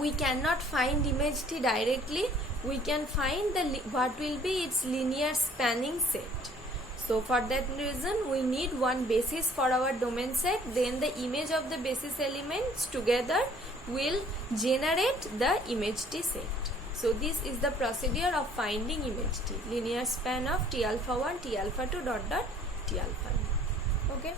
we cannot find image T directly, we can find what will be its linear spanning set. So for that reason we need one basis for our domain set, then the image of the basis elements together will generate the image T set. So this is the procedure of finding image T, linear span of T alpha 1, T alpha 2 dot dot T alpha n. Okay.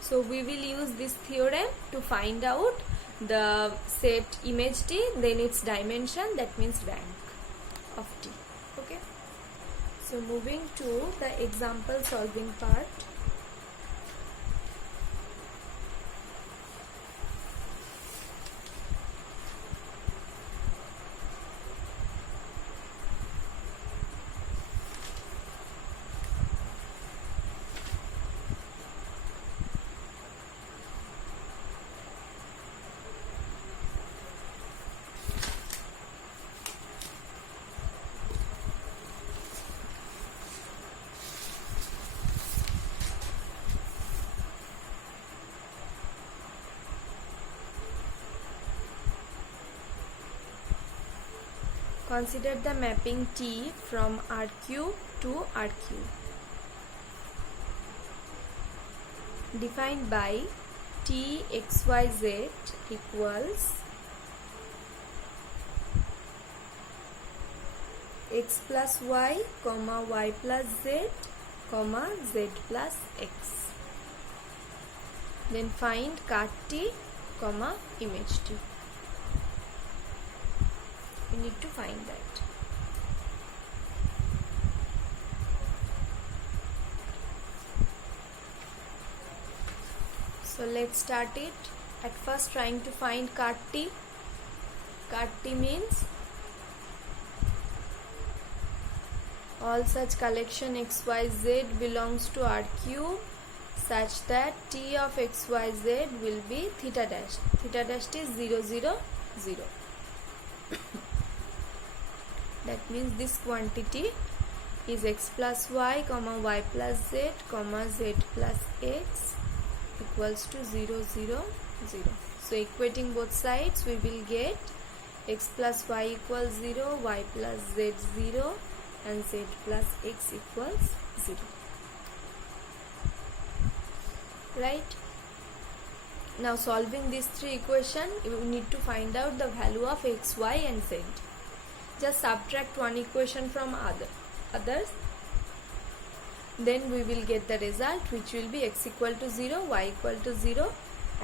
So we will use this theorem to find out the set image T, then its dimension, that means rank of T. Okay. So moving to the example solving part. Consider the mapping T from RQ to RQ, defined by T xyz equals x plus y, comma y plus z, comma z plus x. Then find card T, comma image T. We need to find that. So let's start it. At first trying to find card T. Card T means all such collection xyz belongs to RQ such that T of xyz will be theta dash. Theta dash is 0 0 0. That means this quantity is x plus y, comma y plus z, comma z plus x equals to 0 0 0. So equating both sides we will get x plus y equals 0, y plus z 0 and z plus x equals 0. Right? Now solving these three equations, you need to find out the value of x, y and z. Just subtract one equation from others. Then we will get the result, which will be x equal to 0, y equal to 0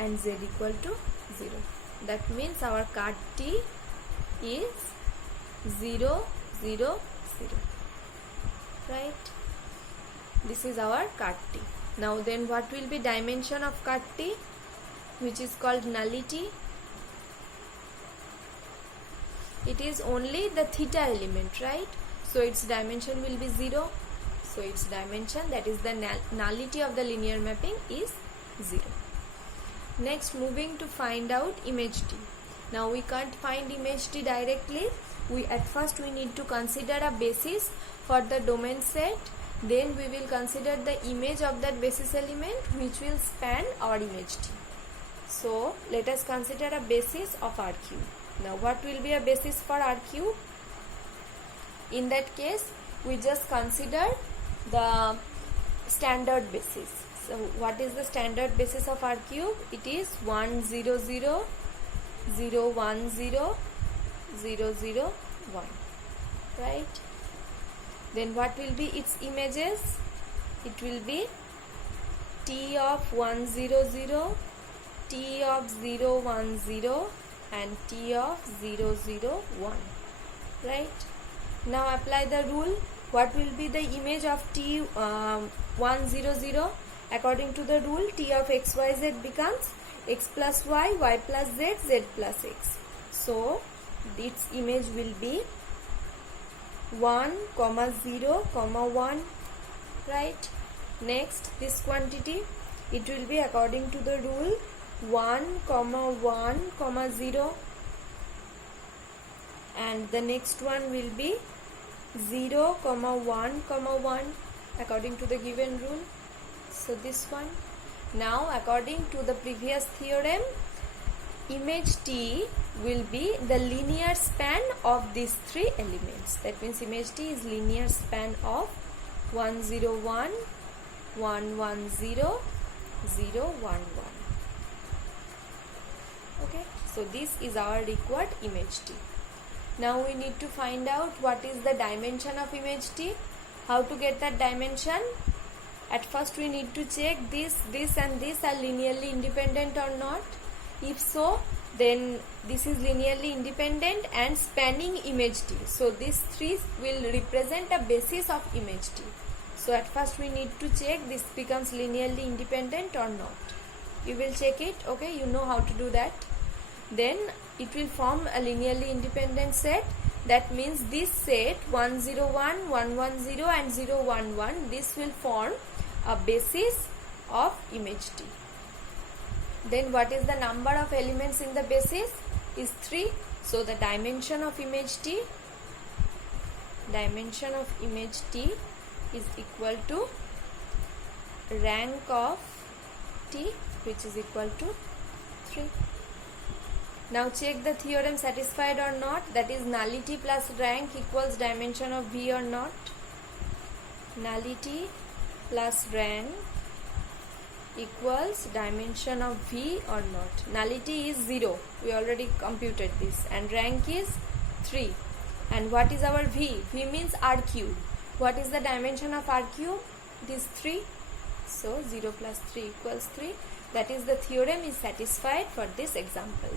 and z equal to 0. That means our card T is 0 0 0. Right? This is our card T. Now then what will be dimension of card T, which is called nullity? It is only the theta element, right? So its dimension will be 0. So its dimension, that is the nullity of the linear mapping, is 0. Next, moving to find out image T. Now we can't find image T directly. At first we need to consider a basis for the domain set. Then we will consider the image of that basis element which will span our image T. So let us consider a basis of RQ. Now what will be a basis for RQ? In that case we just consider the standard basis. So what is the standard basis of RQ? It is 1 0 0 0 1 0 0 0 1. Right? Then what will be its images? It will be T of 1 0 0, T of 0 1 0 and T of 0 0 1. Right? Now apply the rule. What will be the image of T 1 0 0? According to the rule, T of xyz becomes x plus y, y plus z, z plus x. So its image will be 1, 0, 1. Right? Next, this quantity, it will be according to the rule 1, 1, 0, and the next one will be 0, 1, 1 according to the given rule. So this one. Now according to the previous theorem, image T will be the linear span of these three elements. That means image T is linear span of 1 0 1 1 1 0 0 1 1. Okay, so this is our required image T. Now we need to find out what is the dimension of image T. How to get that dimension? At first we need to check this and this are linearly independent or not. If so, then this is linearly independent and spanning image T. So these three will represent a basis of image T. So at first we need to check this becomes linearly independent or not. You will check it, okay, you know how to do that. Then it will form a linearly independent set. That means this set 1 0 1 1 1 0 and 0 1 1, this will form a basis of image T. Then what is the number of elements in the basis? Is 3. So the dimension of image T is equal to rank of T, which is equal to 3. Now check the theorem satisfied or not. That is nullity plus rank equals dimension of V or not. Nullity plus rank equals dimension of V or not. Nullity is 0. We already computed this. And rank is 3. And what is our V? V means R cube. What is the dimension of R cube? It is 3. So 0 plus 3 equals 3. That is, the theorem is satisfied for this example.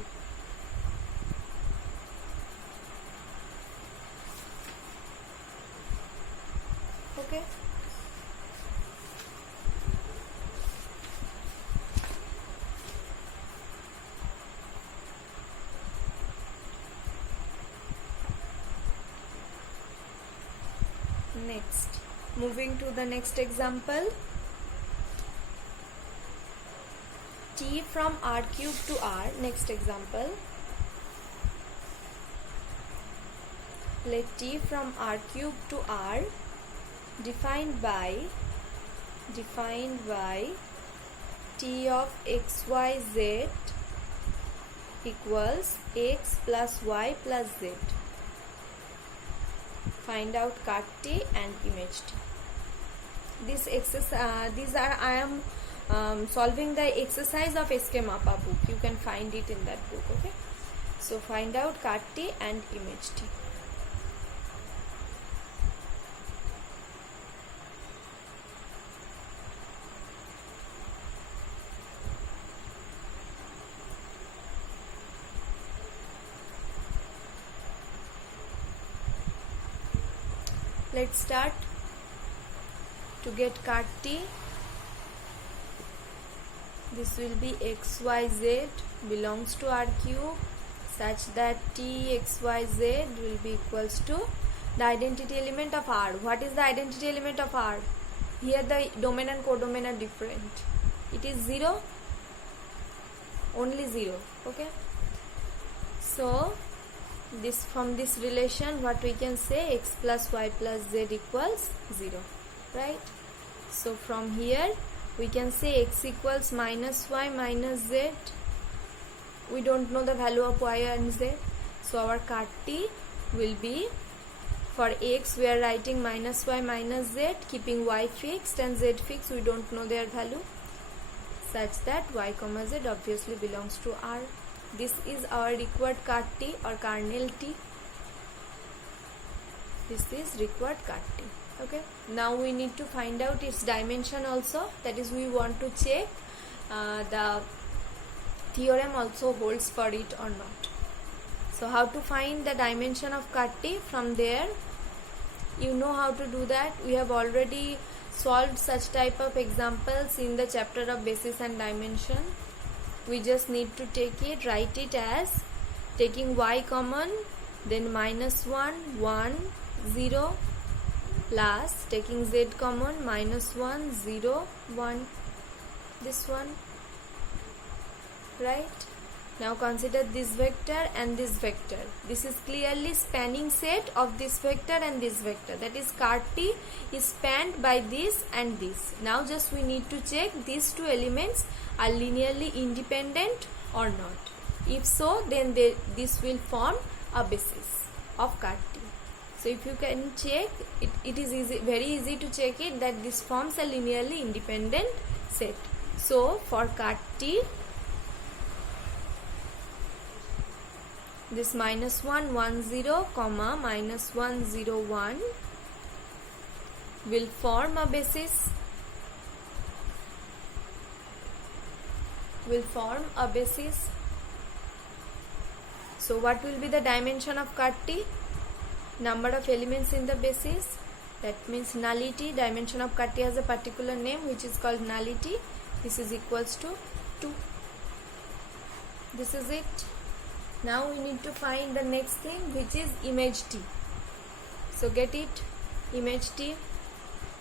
Okay. Next, moving to the next example. T from R cube to R. Next example. Let T from R cube to R defined by T of x y z equals x plus y plus z. Find out card T and image T. This exercise, I am solving the exercise of SK Mappa book. You can find it in that book. Okay. So find out card T and image T. Let's start. To get card T, this will be xyz belongs to R cube such that T xyz will be equals to the identity element of R. What is the identity element of R? Here the domain and codomain are different. It is 0, only 0. Okay. So this, from this relation, what we can say, x plus y plus z equals 0, right? So from here we can say x equals minus y minus z. We don't know the value of y and z, so our card T will be, for x we are writing minus y minus z, keeping y fixed and z fixed, we don't know their value, such that y comma z obviously belongs to R. This is our required card T or kernel T. This is required card T. Okay. Now we need to find out its dimension also. That is, we want to check the theorem also holds for it or not. So how to find the dimension of card T? From there, you know how to do that. We have already solved such type of examples in the chapter of basis and dimension. We just need to take it, write it as taking y common, then minus 1, 1, 0, plus taking z common, minus 1, 0, 1, this one, right? Now consider this vector and this vector. This is clearly spanning set of this vector and this vector. That is, card T is spanned by this and this. Now just we need to check these two elements are linearly independent or not. If so, then this will form a basis of Carty. So if you can check, it is easy, very easy to check it, that this forms a linearly independent set. So for Carty, this minus 1 1 0 comma minus 1 0 1 will form a basis, So what will be the dimension of Carty? Number of elements in the basis, that means nullity. Dimension of Carty has a particular name which is called nullity. This is equals to 2. This is it. Now we need to find the next thing, which is image T. So get it, image T.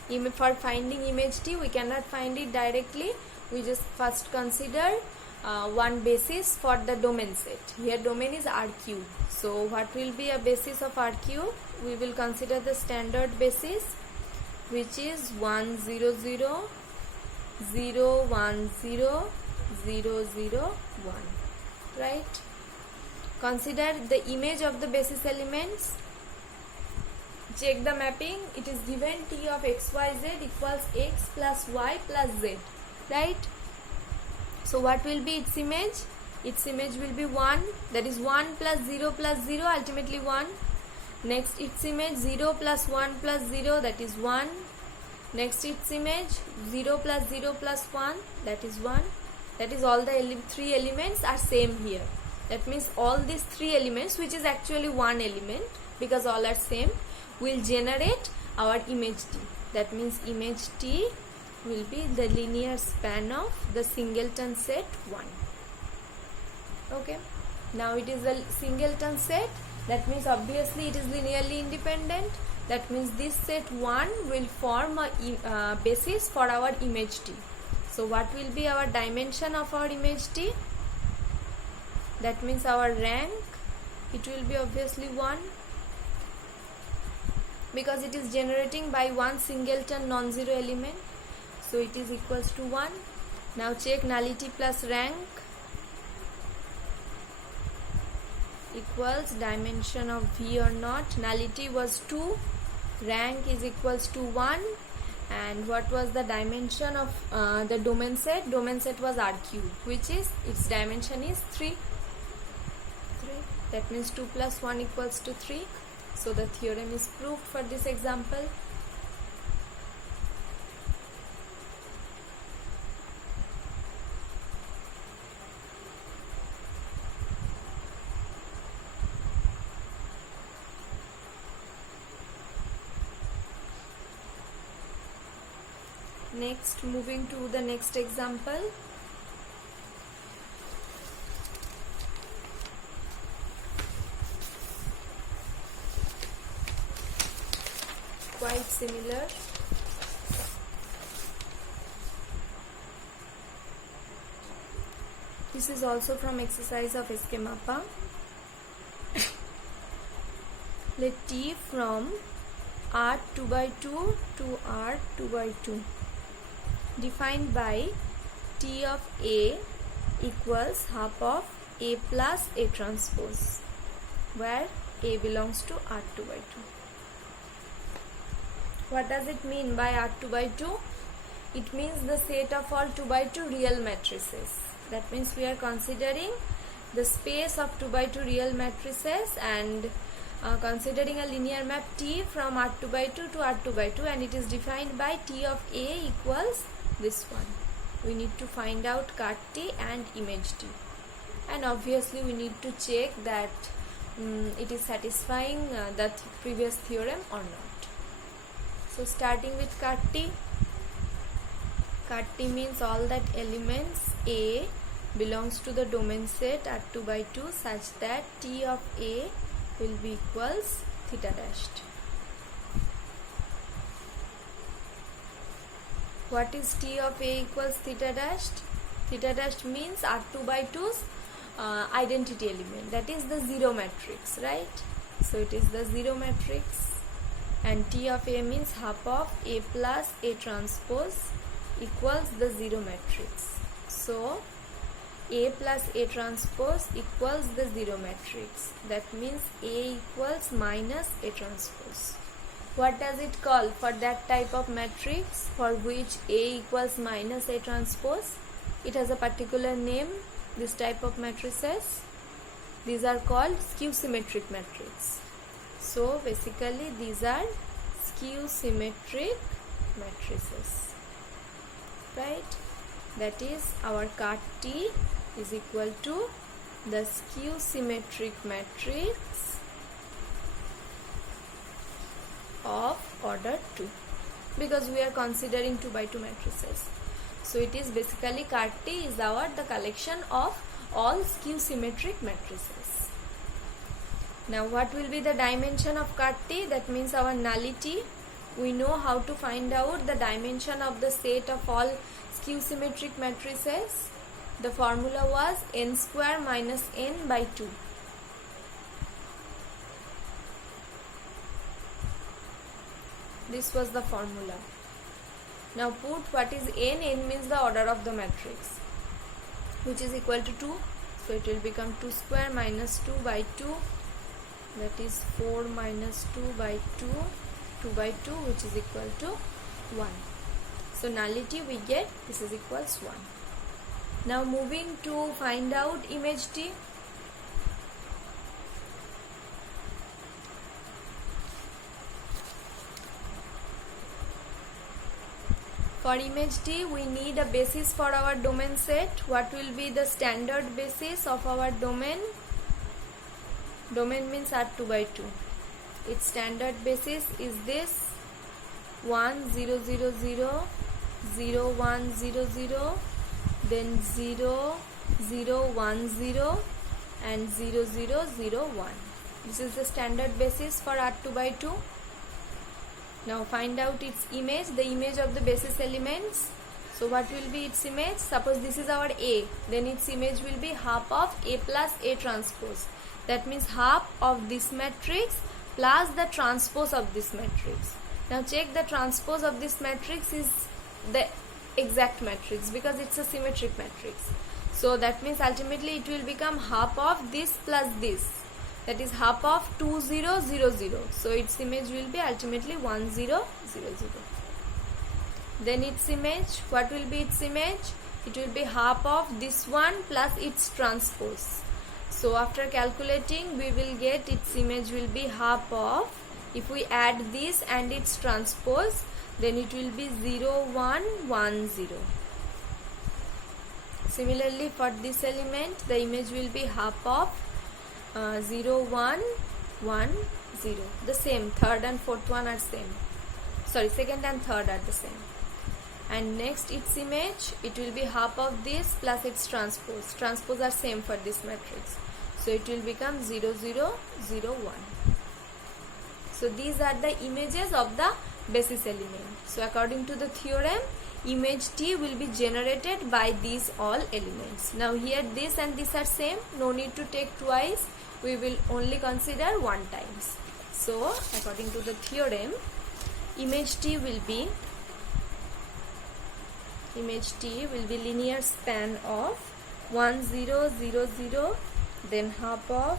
For finding image T, we cannot find it directly. We just first consider one basis for the domain set. Here domain is R cube. So what will be a basis of R cube? We will consider the standard basis, which is 1 0 0 0 1 0 0 0 1. Right? Consider the image of the basis elements. Check the mapping. It is given T of x y z equals x plus y plus z. Right? So what will be its image? Its image will be 1, that is 1 plus 0 ultimately 1. Next its image 0 plus 1 plus 0, that is 1. Next its image 0 plus 0 plus 1, that is 1. That is all the 3 elements are same here. That means all these 3 elements, which is actually one element because all are same, will generate our image T. That means image T will be the linear span of the singleton set 1. Okay, now it is a singleton set, that means obviously it is linearly independent. That means this set 1 will form a basis for our image T. So what will be our dimension of our image T? That means our rank, it will be obviously 1, because it is generating by one singleton non-zero element. So it is equals to 1. Now check nullity plus rank equals dimension of V or not. Nullity was 2, rank is equals to 1, and what was the dimension of the domain set? Domain set was R cube, which is its dimension is 3. That means 2 plus 1 equals to 3. So the theorem is proved for this example. Next, moving to the next example. Quite similar. This is also from exercise of Esquemapa. Let T from R 2 by 2 to R 2 by 2 defined by T of A equals half of A plus A transpose, where A belongs to R2 by 2. What does it mean by R2 by 2? It means the set of all 2 by 2 real matrices. That means we are considering the space of 2 by 2 real matrices and considering a linear map T from R2 by 2 to R2 by 2, and it is defined by T of A equals this one. We need to find out Carty and image T, and obviously we need to check that it is satisfying the previous theorem or not. So starting with Carty. Carty means all that elements A belongs to the domain set R2 by 2 such that T of A will be equals theta dashed. What is T of A equals theta dashed? Theta dashed means R2 by 2's identity element, that is the zero matrix, right? So it is the zero matrix, and T of A means half of A plus A transpose equals the zero matrix. So A plus A transpose equals the zero matrix. That means A equals minus A transpose. What does it call for that type of matrix for which A equals minus A transpose? It has a particular name, this type of matrices. These are called skew symmetric matrix. So basically these are skew symmetric matrices, right? That is, our cut T is equal to the skew symmetric matrix of order 2, because we are considering 2 by 2 matrices. So it is basically cut T is the collection of all skew symmetric matrices. Now what will be the dimension of cut T? That means our nullity. We know how to find out the dimension of the set of all skew symmetric matrices. The formula was n square minus n by 2. This was the formula. Now put what is n. N means the order of the matrix, which is equal to 2. So it will become 2 square minus 2 by 2. That is 4 minus 2 by 2. 2 by 2, which is equal to 1. So nullity we get, this is equals 1. Now moving to find out image T. For image T, we need a basis for our domain set. What will be the standard basis of our domain? Domain means R2 by 2. Its standard basis is this: 1 0 0 0 0 1 0 0, then 0 0 1 0 and 0 0 0 1. This is the standard basis for R2 by 2. Now find out its image, the image of the basis elements. So what will be its image? Suppose this is our A, then its image will be half of A plus A transpose. That means half of this matrix plus the transpose of this matrix. Now check the transpose of this matrix is the exact matrix because it's a symmetric matrix. So that means ultimately it will become half of this plus this. That is half of 2 0 0 0. So its image will be ultimately 1 0 0 0. Then its image, what will be its image? It will be half of this one plus its transpose. So after calculating, we will get its image will be half of, if we add this and its transpose, then it will be 0 1 1 0. Similarly for this element, the image will be half of 0 1 1 0. The same, third and fourth one are same. Sorry, second and third are the same. And next its image, it will be half of this plus its transpose. Transpose are same for this matrix. So it will become 0 0 0 1. So these are the images of the basis element. So according to the theorem, image T will be generated by these all elements. Now here this and this are same. No need to take twice. We will only consider one times. So according to the theorem, image T will be linear span of 1 0 0 0, then half of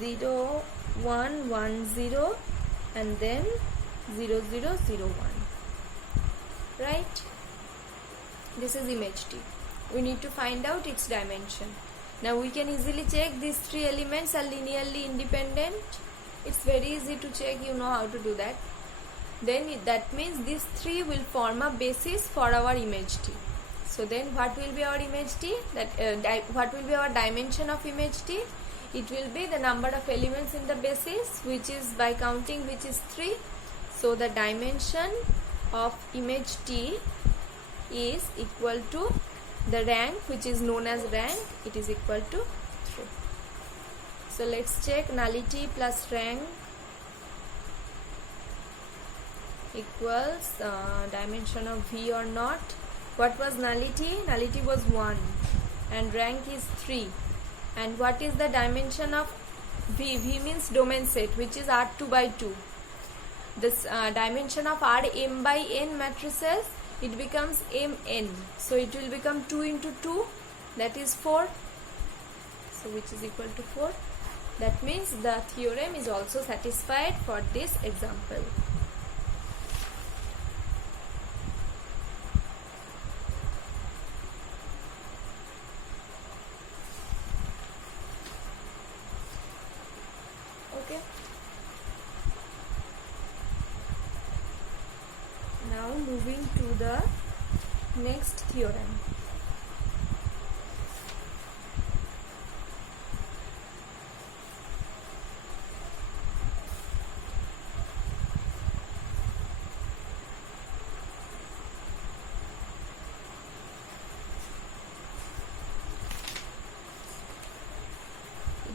0 1 1 0 and then 0 0 0 1. Right? This is image T. We need to find out its dimension. Now we can easily check these three elements are linearly independent. It's very easy to check, you know how to do that. Then that means these three will form a basis for our image T. So then what will be our image T? What will be our dimension of image T? It will be the number of elements in the basis, which is by counting, which is 3. So the dimension of image T is equal to the rank, which is known as rank. It is equal to 3. So let's check nullity plus rank equals dimension of V or not. What was nullity? Nullity was 1 and rank is 3. And what is the dimension of V? V means domain set, which is R2 by 2. This dimension of Rm by n matrices, it becomes Mn. So it will become 2 into 2, that is 4, so which is equal to 4. That means the theorem is also satisfied for this example. Okay. Now moving to the next theorem.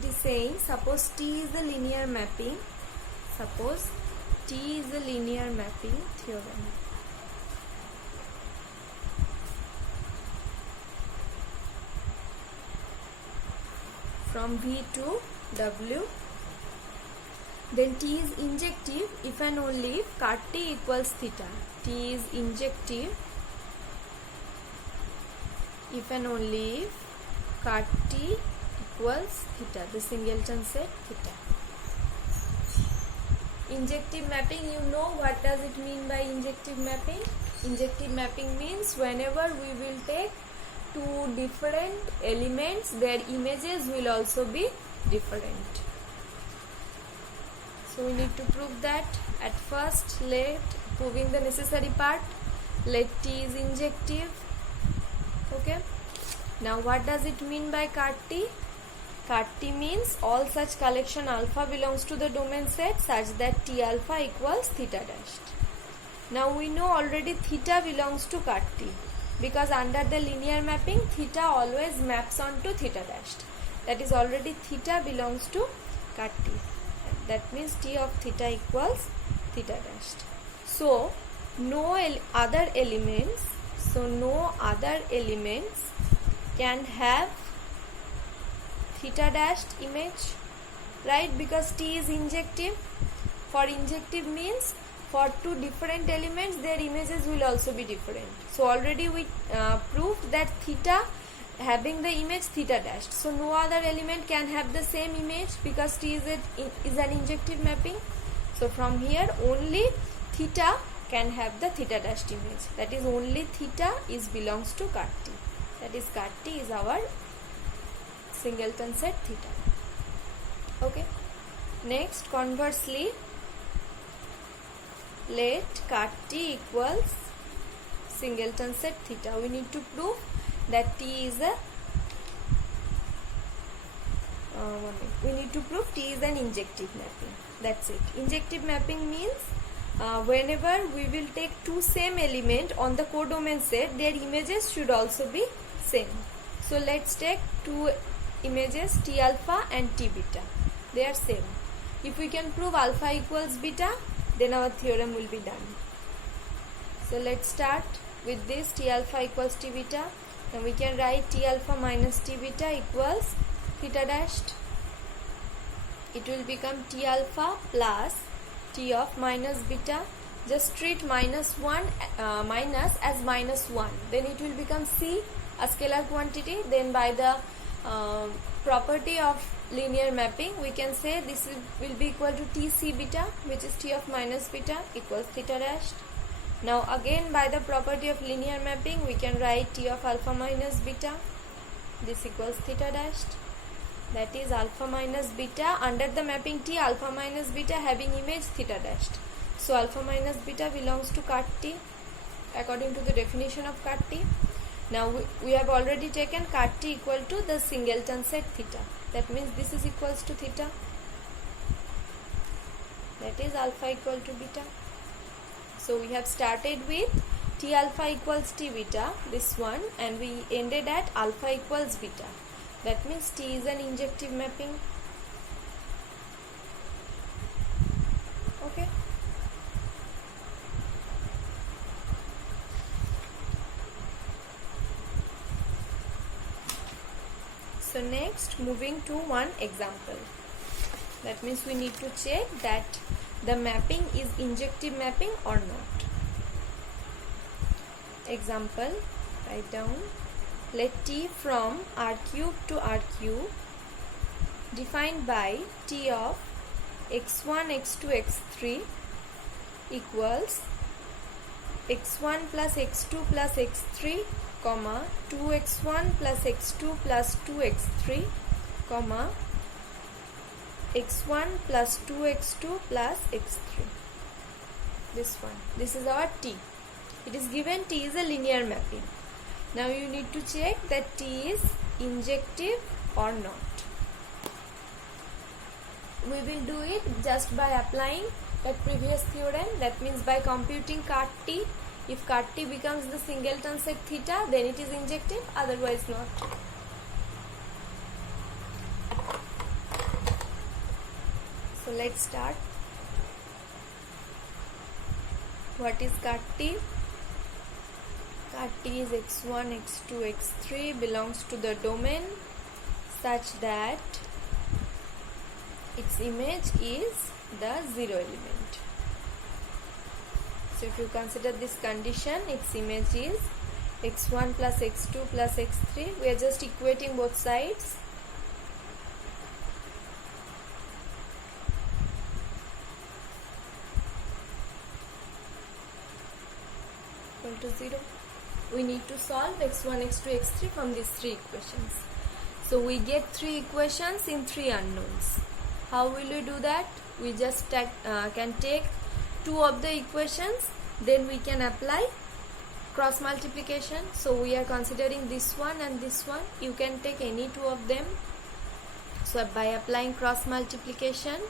It is saying, suppose T is a linear mapping. Suppose T is a linear mapping theorem. From V to W. Then T is injective if and only if cot T equals theta. T is injective if and only if cot T equals theta, the singleton set theta. Injective mapping, you know what does it mean by injective mapping? Injective mapping means whenever we will take two different elements, their images will also be different. So we need to prove that. At first, let proving the necessary part, let T is injective. Okay. Now what does it mean by cot T? Cot T means all such collection alpha belongs to the domain set such that T alpha equals theta dashed. Now we know already theta belongs to cot T, because under the linear mapping theta always maps onto theta dashed. That is already theta belongs to cot T. That means T of theta equals theta dashed. So no other elements can have theta dashed image, right? Because T is injective. For injective means for two different elements their images will also be different. So already we proved that theta having the image theta dashed. So no other element can have the same image because T is an injective mapping. So from here only theta can have the theta dashed image. That is only theta belongs to cot T. That is cot T is our singleton set theta. Okay. Next, conversely, let cot T equals singleton set theta. We need to prove that T is a we need to prove T is an injective mapping. That's it. Injective mapping means whenever we will take two same element on the codomain set, their images should also be same. So let's take two images, T alpha and T beta. They are same. If we can prove alpha equals beta, then our theorem will be done. So let's start with this T alpha equals T beta. Then we can write T alpha minus T beta equals theta dashed. It will become T alpha plus T of minus beta. Just treat minus as minus 1. Then it will become C, a scalar quantity. Then by the property of linear mapping, we can say this will be equal to T C beta, which is T of minus beta equals theta dashed. Now again by the property of linear mapping, we can write T of alpha minus beta. This equals theta dashed. That is alpha minus beta under the mapping T, alpha minus beta having image theta dashed. So alpha minus beta belongs to cot T according to the definition of cot T. Now we have already taken cot T equal to the singleton set theta. That means this is equals to theta. That is alpha equal to beta. So we have started with T alpha equals T beta, this one, and we ended at alpha equals beta. That means T is an injective mapping. Okay. So next, moving to one example. That means we need to check that the mapping is injective mapping or not. Example, write down. let T from R cube to R cube defined by T of x1, x2, x3 equals x1 plus x2 plus x3 comma 2x1 plus x2 plus 2x3 comma x1 plus 2x2 plus x3. This is our T. It is given T is a linear mapping. Now you need to check that T is injective or not. We will do it just by applying that previous theorem, that means by computing cart T. If cart T becomes the singleton set theta, then it is injective, otherwise not. So let's start. What is cart T? Cart T is x1, x2, x3 belongs to the domain such that its image is the zero element. So if you consider this condition, its image is x1 plus x2 plus x3. We are just equating both sides. Equal to 0. We need to solve x1, x2, x3 from these three equations. So we get three equations in three unknowns. How will we do that? We just can take two of the equations, then we can apply cross multiplication. So we are considering this one and this one. You can take any two of them. So by applying cross multiplication,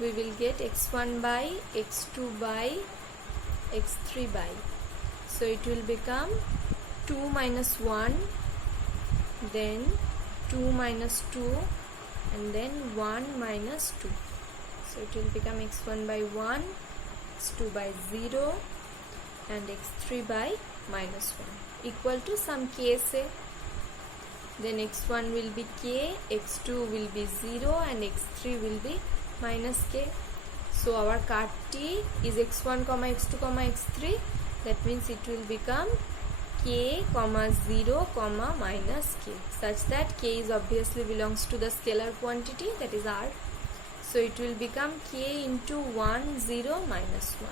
we will get x1 by x2 by x3 by. So it will become 2 minus 1, then 2 minus 2, and then 1 minus 2. So it will become x1 by 1, x2 by 0, and x3 by minus 1 equal to some k, say. Then x1 will be k, x2 will be 0, and x3 will be minus k. So our cart T is x1, x2, x3. That means it will become k, 0, minus k, such that k is obviously belongs to the scalar quantity, that is R. So it will become k into 1, 0, minus 1.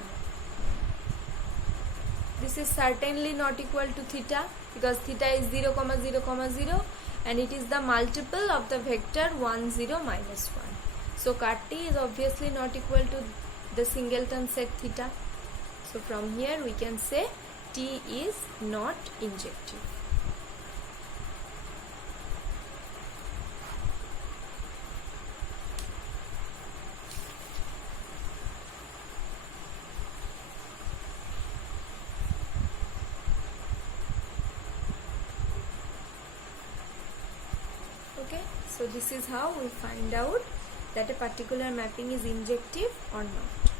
This is certainly not equal to theta, because theta is 0, 0, 0, and it is the multiple of the vector 1, 0, minus 1. So cart T is obviously not equal to the singleton set theta. So from here we can say T is not injective. Okay, so this is how we find out that a particular mapping is injective or not.